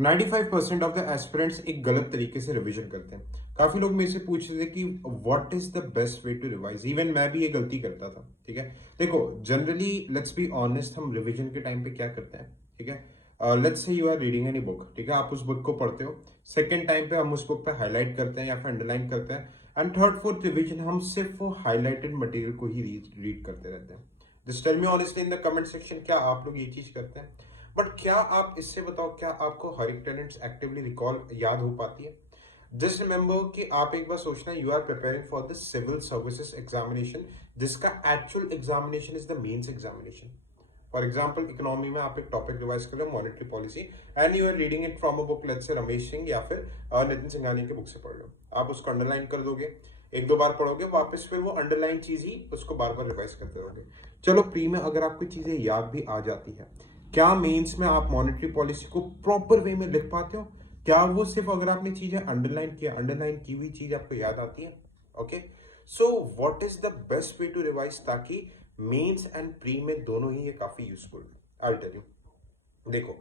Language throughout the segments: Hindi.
95% ऑफ द एस्पिरेंट्स एक गलत तरीके से रिवीजन करते हैं। काफी लोग मेरे से पूछ रहे थे कि what is the best way to revise. Even मैं भी ये गलती करता था। ठीक है, देखो जनरली लेट्स बी ऑनेस्ट, हम रिवीजन के टाइम पे क्या करते हैं। ठीक है, let's say you are reading any book. ठीक है, आप उस बुक को पढ़ते हो, सेकेंड टाइम पे हम उस बुक पे हाईलाइट करते हैं या फिर अंडरलाइन करते हैं, एंड थर्ड फोर्थ रिवीजन हम सिर्फ वो हाईलाइटेड मटेरियल को ही रीड करते रहते हैं। Just tell me honestly in the comment section, क्या आप लोग ये चीज करते हैं? बट क्या आप इससे बताओ, क्या आपको हर एक टेलेंट्स एक्टिवली रिकॉल याद हो पाती है? जस्ट रिमेंबर कि आप एक बार सोचना, you are preparing for the civil services examination, जिसका actual examination is the mains examination. For example, economy में आप एक टॉपिक रिवाइज कर रहे हो, monetary policy, and you are reading it from a book, let's say Ramesh Singh या फिर नितिन सिंघानिया की बुक से पढ़ रहे हो। आप उसको अंडरलाइन कर दोगे, एक दो बार पढ़ोगे, वापस फिर वो अंडरलाइन चीज ही उसको बार बार रिवाइज करते रहोगे। चलो, प्री में अगर आपको चीजें याद भी आ जाती है, क्या मेंस में आप मॉनेटरी पॉलिसी को प्रॉपर वे में लिख पाते हो? क्या वो सिर्फ अगर आपने चीजें अंडरलाइन किया, अंडरलाइन की हुई चीज आपको याद आती है? Okay, so what is the best way to revise, ताकि मेंस एंड प्री में दोनों ही ये काफी यूजफुल। आई टेल यू, देखो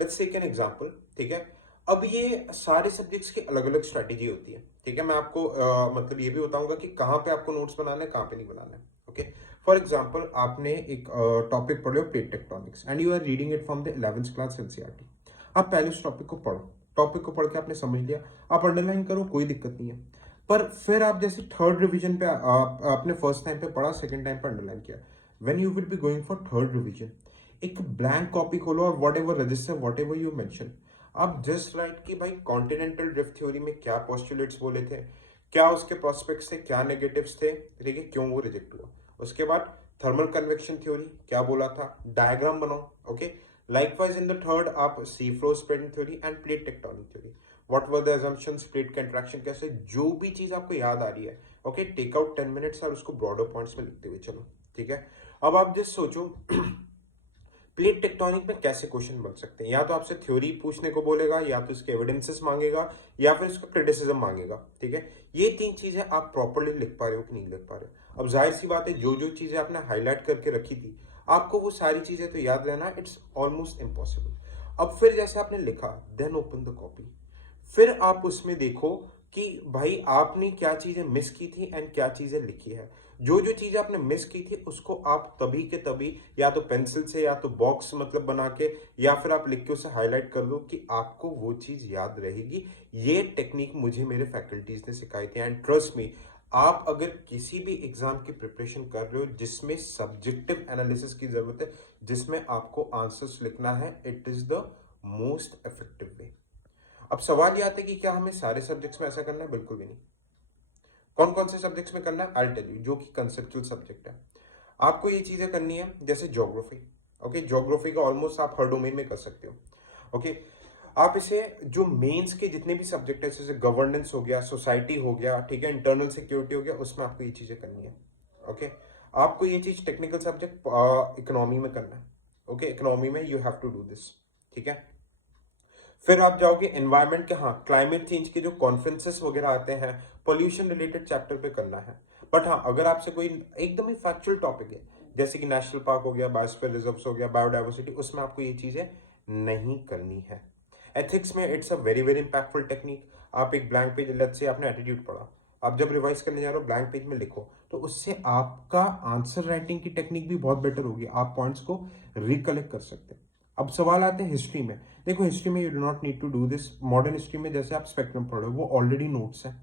लेट्स टेक एन एग्जांपल। ठीक है, अब ये सारे सब्जेक्ट्स की अलग अलग स्ट्रेटेजी होती है। ठीक है, मैं आपको मतलब ये भी बताऊंगा कि कहाँ पे आपको नोट्स बनाना है, कहाँ पे नहीं बनाना है। ओके, फॉर एग्जांपल, आपने एक टॉपिक पढ़े हो, plate tectonics, and you are reading it from the 11th class NCERT. आप पहले उस टॉपिक को पढ़ो, टॉपिक को पढ़ के आपने समझ लिया, आप अंडरलाइन करो, कोई दिक्कत नहीं है। पर फिर आप जैसे थर्ड रिवीजन पे आपने फर्स्ट टाइम पे पढ़ा, सेकंड टाइम पे अंडरलाइन किया, when you will be going for third revision, एक ब्लैंक कॉपी खोलो और what ever register, what ever you mention, आप जस्ट राइट कि भाई कॉन्टिनेंटल ड्रिफ्ट थ्योरी में क्या पोस्टुलेट्स बोले थे, क्या उसके प्रोस्पेक्ट्स थे, क्या नेगेटिव्स थे, ठीक है, क्यों वो रिजेक्ट हुआ। उसके बाद थर्मल कन्वेक्शन थ्योरी क्या बोला था, डायग्राम बनाओ। Okay, likewise in the third आप sea floor spreading theory and plate tectonic theory, what were the assumptions, plate contraction कैसे, जो भी चीज आपको याद आ रही है, ओके, टेक आउट 10 मिनट्स और उसको ब्रॉडर पॉइंट्स में लिखते हुए चलो। ठीक है, अब आप जस्ट सोचो प्लेट टेक्टोनिक में कैसे क्वेश्चन बन सकते हैं। या तो आपसे थ्योरी पूछने को बोलेगा, या तो इसके एविडेंसेस मांगेगा, या फिर इसका क्रिटिसिज्म मांगेगा। ठीक है, ये तीन चीजें आप प्रॉपर्ली लिख पा रहे हो कि नहीं लिख पा रहे हो? अब जाहिर सी बात है, जो जो चीजें आपने हाईलाइट करके रखी थी, आपको वो सारी चीजें तो याद रहना इट्स ऑलमोस्ट इम्पॉसिबल। अब फिर जैसे आपने लिखा, देन ओपन द कॉपी, फिर आप उसमें देखो कि भाई आपने क्या चीजें मिस की थी एंड क्या चीजें लिखी है। जो जो चीज आपने मिस की थी उसको आप तभी के तभी या तो पेंसिल से या तो बॉक्स मतलब बना के या फिर आप लिख के उसे हाईलाइट कर दो कि आपको वो चीज याद रहेगी। ये टेक्निक मुझे मेरे फैकल्टीज ने सिखाई थी, एंड ट्रस्ट मी, आप अगर किसी भी एग्जाम की प्रिपरेशन कर रहे हो जिसमें सब्जेक्टिव एनालिसिस की जरूरत है, जिसमें आपको आंसर्स लिखना है, it is the most effective way. अब सवाल ये आता है कि क्या हमें सारे सब्जेक्ट्स में ऐसा करना है? बिल्कुल भी नहीं। कौन कौन से सब्जेक्ट्स में करना है? आई टेल यू, जो कि कंसेप्चुअल सब्जेक्ट है, आपको ये चीजें करनी है। जैसे ज्योग्राफी, ओके, ज्योग्राफी का ऑलमोस्ट आप हर डोमेन में कर सकते हो। ओके, आप इसे जो मेंस के जितने भी सब्जेक्ट है, जैसे गवर्नेंस हो गया, सोसाइटी हो गया, ठीक है, इंटरनल सिक्योरिटी हो गया, उसमें आपको ये चीजें करनी है। ओके, आपको ये चीज टेक्निकल सब्जेक्ट इकोनॉमी में करना है। ओके, इकोनॉमी में you have to do this. ठीक है, फिर आप जाओगे एनवायरमेंट के, हाँ, क्लाइमेट चेंज के जो कॉन्फ्रेंसेस वगैरह आते हैं, पोल्यूशन रिलेटेड चैप्टर पे करना है। बट हाँ, अगर आपसे कोई एकदम ही फैक्चुअल टॉपिक है, जैसे कि नेशनल पार्क हो गया, बायोस्फीयर रिजर्व्स हो गया, बायोडाइवर्सिटी, उसमें आपको ये चीजें नहीं करनी है। एथिक्स में it's a very very impactful technique. आप एक ब्लैंक पेज, लेट्स से आपने एटीट्यूड पढ़ा, आप जब रिवाइज करने जा रहे हो ब्लैंक पेज में लिखो, तो उससे आपका आंसर राइटिंग की टेक्निक भी बहुत बेटर होगी, आप पॉइंट्स को रिकलेक्ट कर सकते हैं। अब सवाल आते हैं हिस्ट्री में। देखो, हिस्ट्री में you do not need to do this. Modern history में जैसे आप स्पेक्ट्रम पढ़ो, वो ऑलरेडी नोट्स है।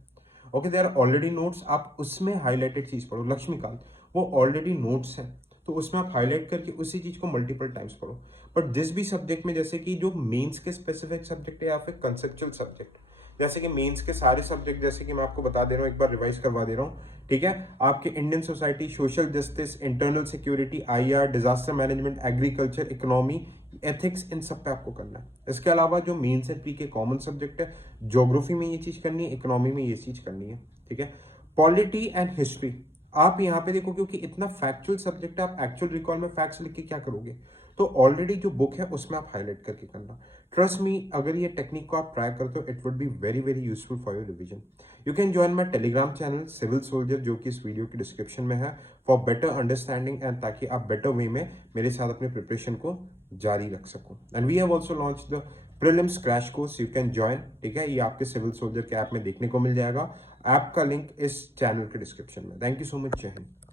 Okay, they are already notes, आप उसमें हाईलाइटेड चीज पढ़ो। लक्ष्मीकांत, वो ऑलरेडी नोट्स है, तो उसमें आप हाईलाइट करके उसी चीज को मल्टीपल टाइम्स पढ़ो। बट जिस भी सब्जेक्ट में, जैसे कि जो मेंस के स्पेसिफिक सब्जेक्ट है या फिर कंसेप्चुअल सब्जेक्ट, जैसे कि मेंस के सारे सब्जेक्ट, जैसे कि मैं आपको बता दे रहा हूँ, एक बार रिवाइज करवा दे रहा हूँ। ठीक है, आपके Indian society, social justice, internal security, IR, disaster management, agriculture, economy, ethics, इन सब पे आपको करना है। इसके अलावा जो मेंस एंड प्री के कॉमन सब्जेक्ट है, ज्योग्राफी में ये चीज करनी है, इकोनॉमी में ये चीज करनी है। ठीक है, पॉलिटी एंड हिस्ट्री आप यहाँ पे देखो, क्योंकि इतना फैक्चुअल सब्जेक्ट है, आप एक्चुअल रिकॉल में फैक्ट्स लिख के क्या करोगे? तो ऑलरेडी जो बुक है उसमें आप हाईलाइट करके करना। ट्रस्ट मी, अगर ये टेक्निक को आप ट्राई करते हो, it would be very very useful for your revision. You can join my Telegram channel civil soldier, जो कि इस वीडियो की डिस्क्रिप्शन में है, फॉर बेटर अंडरस्टैंडिंग, एंड ताकि आप बेटर वे में मेरे साथ अपने प्रिपरेशन को जारी रख सको। And we have also launch the prelims crash course you can join, ठीक है, ये आपके सिविल सोल्जर के ऐप में देखने को मिल जाएगा। ऐप का लिंक इस चैनल के डिस्क्रिप्शन में। थैंक यू सो मच, जय हिंद।